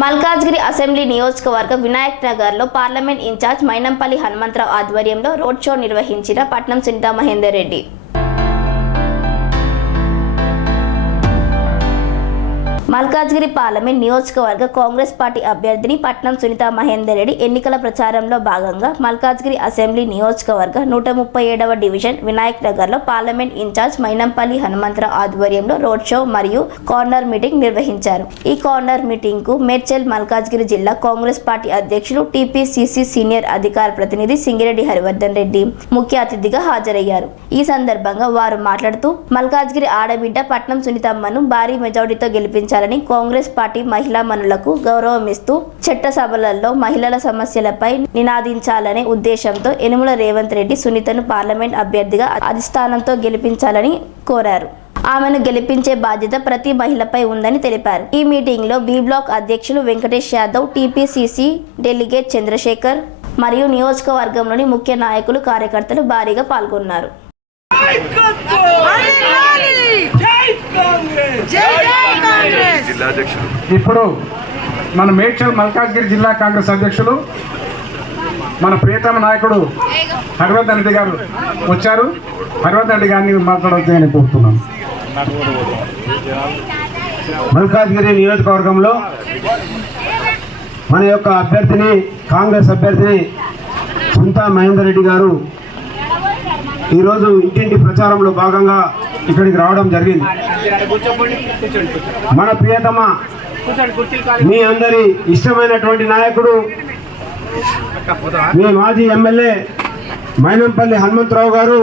Malkajgiri assembly నియోజకవర్గ వినాయక్ నగర్లో parliament incharge Mynampally Hanumantharao ఆధ్వర్యంలో రోడ్ షో నిర్వహించిన పట్నం సునీతా మహేందర్ రెడ్డి. మల్కాజ్గిరి పార్లమెంట్ నియోజకవర్గ కాంగ్రెస్ పార్టీ అభ్యర్థిని పట్నం సునీతా మహేందర్ రెడ్డి ఎన్నికల ప్రచారంలో భాగంగా మల్కాజ్గిరి అసెంబ్లీ నియోజకవర్గ 137వ డివిజన్ వినాయక్ నగర్లో పార్లమెంట్ ఇన్ఛార్జ్ మైనంపల్లి హనుమంతరావు ఆధ్వర్యంలో రోడ్ షో మరియు కార్నర్ మీటింగ్ నిర్వహించారు. ఈ కార్నర్ మీటింగ్ కు మేడ్చల్ మల్కాజ్గిరి జిల్లా కాంగ్రెస్ పార్టీ అధ్యక్షులు టీపీసీసీ సీనియర్ అధికార ప్రతినిధి సింగిరెడ్డి హరివర్ధన్ రెడ్డి ముఖ్య అతిథిగా హాజరయ్యారు. ఈ సందర్భంగా వారు మాట్లాడుతూ మల్కాజ్గిరి ఆడబిడ్డ పట్నం సునీతమ్మను భారీ మెజారిటీతో గెలిపించారు. కాంగ్రెస్ పార్టీ మహిళా మనులకు గౌరవమిస్తూ చట్టసభలలో మహిళల సమస్యలపై నినాదించాలనే ఉద్దేశంతో యనుమల రేవంత్ రెడ్డి సునీతను పార్లమెంట్ అభ్యర్థిగా అధిష్టానంతో గెలిపించాలని కోరారు. ఆమెను గెలిపించే బాధ్యత ప్రతి మహిళపై ఉందని తెలిపారు. ఈ మీటింగ్ లో బి బ్లాక్ అధ్యక్షులు వెంకటేష్ యాదవ్, టీపీసీసీ డెలిగేట్ చంద్రశేఖర్ మరియు నియోజకవర్గంలోని ముఖ్య నాయకులు, కార్యకర్తలు భారీగా పాల్గొన్నారు. ఇప్పుడు మన మేడ్చల్ మల్కాజ్గిరి జిల్లా కాంగ్రెస్ అధ్యక్షులు మన ప్రియతమ నాయకుడు హరివర్ధన్ రెడ్డి గారు వచ్చారు. హరివర్ధన్ రెడ్డి గారిని మాట్లాడవచ్చని కోరుతున్నాను. మల్కాజ్గిరి నియోజకవర్గంలో మన యొక్క అభ్యర్థిని, కాంగ్రెస్ అభ్యర్థిని సునీతా మహేందర్ రెడ్డి గారు ఈరోజు ఇంటింటి ప్రచారంలో భాగంగా ఇక్కడికి రావడం జరిగింది. మన ప్రియతమ, మీ అందరి ఇష్టమైనటువంటి నాయకుడు, మీ మాజీ ఎమ్మెల్యే మైనంపల్లి హనుమంతరావు గారు,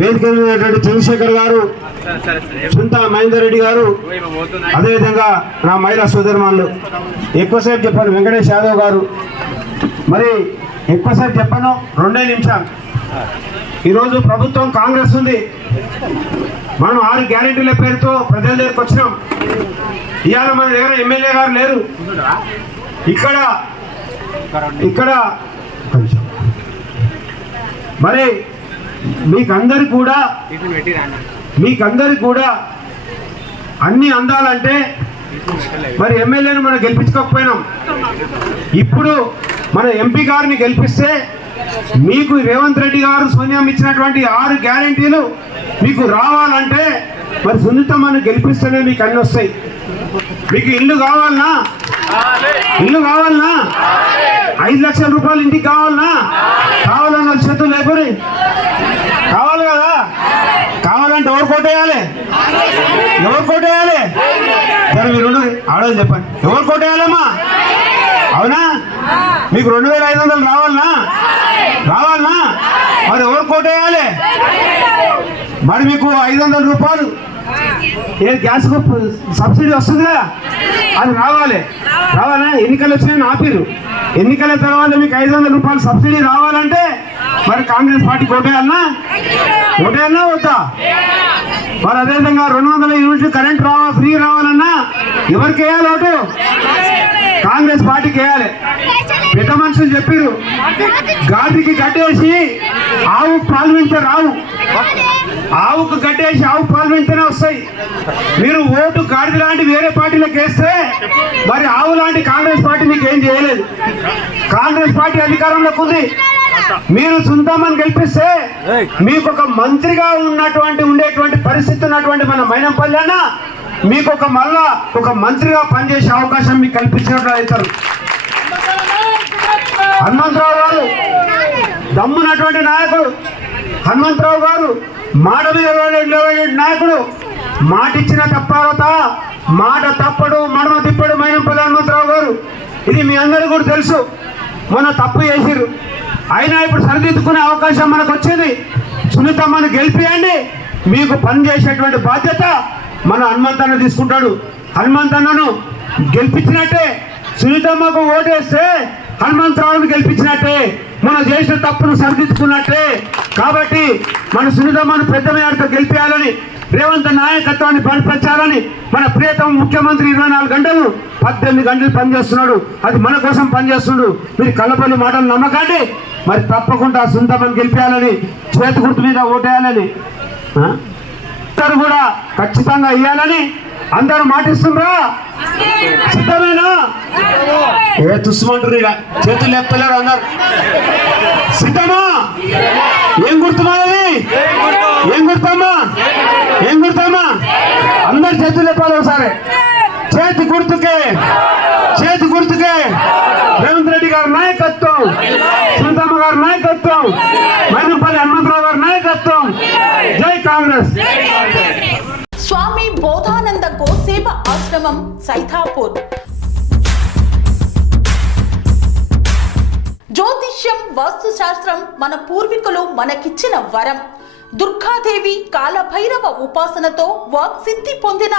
వేదిక ఉన్నటువంటి చంద్రశేఖర్ గారు, సునీతా మహేందర్ రెడ్డి గారు, అదేవిధంగా నా మహిళా సోదరుమానులు, ఎక్కువసేపు చెప్పాను వెంకటేష్ యాదవ్ గారు. మరి ఎక్కువసేపు చెప్పాను, 2 నిమిషాలు. ఈరోజు ప్రభుత్వం కాంగ్రెస్ ఉంది. మనం 6 గ్యారెంటీల పేరుతో ప్రజల దగ్గరకు వచ్చినాం. ఇవాళ మన దగ్గర ఎమ్మెల్యే గారు లేరు. ఇక్కడ మరి మీకందరికి కూడా అన్ని అందాలంటే మరి ఎమ్మెల్యేని మనం గెలిపించుకోకపోయినాం. ఇప్పుడు మన ఎంపీ గారిని గెలిపిస్తే మీకు రేవంత్ రెడ్డి గారు, సోనియా ఇచ్చినటువంటి 6 గ్యారెంటీలు మీకు రావాలంటే మరి సునీతమ్మను గెలిపిస్తేనే మీకు అన్ని వస్తాయి. మీకు ఇల్లు కావాలన్నా 5 లక్షల రూపాయలు ఇంటికి కావాలన్న చేతులు లేపరి కావాలి కదా. కావాలంటే ఎవరు కోటేయాలి? సరే మీరు ఆడోళ్ళు చెప్పండి, ఎవరు కోటేయాలమ్మా? అవునా? మీకు 2500 రావాలనా? మరి ఎవరు కోటేయాలి? మరి మీకు 500 రూపాయలు గ్యాస్ సబ్సిడీ వస్తుంది కదా, అది రావాలా? ఎన్నికలు వచ్చినాయని ఆపిరు. ఎన్నికల తర్వాత మీకు 500 రూపాయలు సబ్సిడీ రావాలంటే మరి కాంగ్రెస్ పార్టీ కోటేయాలనా వద్దా? మరి అదేవిధంగా 200 యూనిట్లు కరెంట్ ఫ్రీ రావాలన్నా ఎవరికి వేయాలి? ఓటు కాంగ్రెస్ పార్టీకి వేయాలి. పెద్ద మనుషులు చెప్పారు, గాడికి గడ్డేసి ఆవు పాలు వింటే రావు, ఆవుకు గడ్డేసి ఆవు పాలు వింటేనే వస్తాయి. మీరు ఓటు గాడిద లాంటి వేరే పార్టీలకు వేస్తే మరి ఆవు లాంటి కాంగ్రెస్ పార్టీ మీకు ఏం చేయలేదు. కాంగ్రెస్ పార్టీ అధికారంలోకి ఉంది. మీరు సునీతమ్మని గెలిపిస్తే మీకు ఒక మంత్రిగా ఉండేటువంటి పరిస్థితి ఉన్నటువంటి మన మైనంపల్లి అన్న మీకు మళ్ళా ఒక మంత్రిగా పనిచేసే అవకాశం మీకు కల్పించినట్లు అవుతారు. హనుమంతరావు గారు దమ్మునటువంటి నాయకుడు. హనుమంతరావు గారు మాట మీద నాయకుడు. మాట ఇచ్చిన తప్పవత, మాట తప్పడు, మడమ తిప్పడు మైనంపల్లి హనుమంతరావు గారు. ఇది మీ అందరికీ కూడా తెలుసు. మొన్న తప్పు చేసిరు, అయినా ఇప్పుడు సరిదిద్దుకునే అవకాశం మనకు వచ్చింది. సునీతమ్మను గెలిపియండి, మీకు పనిచేసేటువంటి బాధ్యత మన హనుమంతన్న తీసుకుంటాడు. హనుమంతన్నను గెలిపించినట్టే, సునీతమ్మకు ఓటేస్తే హనుమంతరావును గెలిపించినట్టే, మనం చేసిన తప్పును సరిదిద్దుకున్నట్టే. కాబట్టి మన సునీతమ్మను పెద్ద మేరతో గెలిపేయాలని, రేవంత్ నాయకత్వాన్ని బలపరచాలని మన ప్రియతమ ముఖ్యమంత్రి 24 గంటలు 18 గంటలు పనిచేస్తున్నాడు. అది మన కోసం పనిచేస్తున్నాడు. మీరు కళ్ళపల్లి మాటలు నమ్మకండి. మరి తప్పకుండా సునీతమ్మను గెలిపేయాలని, చేతి గుర్తు మీద ఓటేయాలని అందరూ కూడా ఖచ్చితంగా ఇవ్వాలని అందరూ మాటిస్తున్నారా? సిద్ధమేనా? ఏ తుస్సుమంటారు ఇక చేతులు లేపుతలేరు అన్నారు సిద్ధమా ఏం గుర్తున్నది ఏం గుర్తమ్మా ఏం గుర్తమ్మా అందరు చేతులు లేపాలి ఒకసారి చేతి గుర్తుకే రేవంత్ రెడ్డి గారి నాయకత్వం సునీతమ్మ గారి నాయకత్వం మైనంపల్లి హనుమంతరావు గారి నాయకత్వం జై కాంగ్రెస్ స్వామి బోధానంద గోసేవ ఆశ్రమం సైథాపూర్. జ్యోతిష్యం వాస్తుశాస్త్రం మన పూర్వీకులు మనకిచ్చిన వరం. దుర్గాదేవి కాలభైరవ ఉపాసనతో వాక్సిద్ధి పొందిన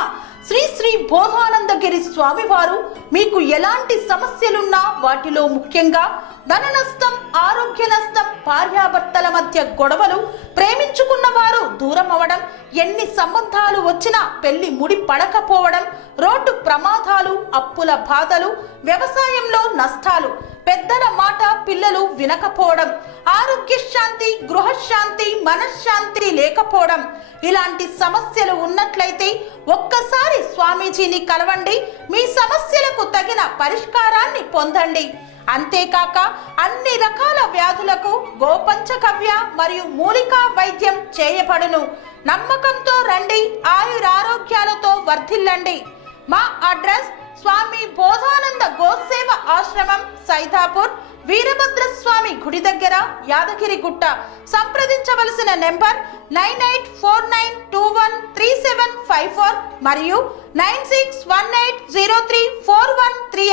శ్రీ శ్రీ బోధానందగిరి స్వామివారు మీకు ఎలాంటి సమస్యలున్నా వాటిలో ముఖ్యంగా ధన నష్టం, ఆరోగ్య నష్టం, భార్యాభర్తల మధ్య గొడవలు, ప్రేమించుకున్న వారు దూరం అవడం, ఎన్ని సంబంధాలు వచ్చినా పెళ్లి ముడి పడకపోవడం, రోడ్డు ప్రమాదాలు, అప్పుల బాధలు, వ్యవసాయంలో నష్టాలు, పెద్దల మాట పిల్లలు వినకపోవడం, ఆరోగ్య శాంతి, గృహశాంతి, మనశ్శాంతి లేకపోవడం, ఇలాంటి సమస్యలు ఉన్నట్లయితే ఒక్కసారి స్వామీజీని కలవండి. మీ సమస్యలకు తగిన పరిష్కారాన్ని పొందండి. అంతేకాక అన్ని రకాల వ్యాధులకు గోపంచకవ్య మరియు మూలికా వైద్యం చేయబడును. నమ్మకంతో రండి, ఆయురారోగ్యాలతో వర్ధిల్లండి. మా అడ్రస్ స్వామి బోధానంద గోసేవ ఆశ్రమం సైథాపూర్, వీరభద్రస్వామి గుడి దగ్గర, యాదగిరిగుట్ట. సంప్రదించవలసిన నెంబర్ 9849213754 మరియు 9618034136.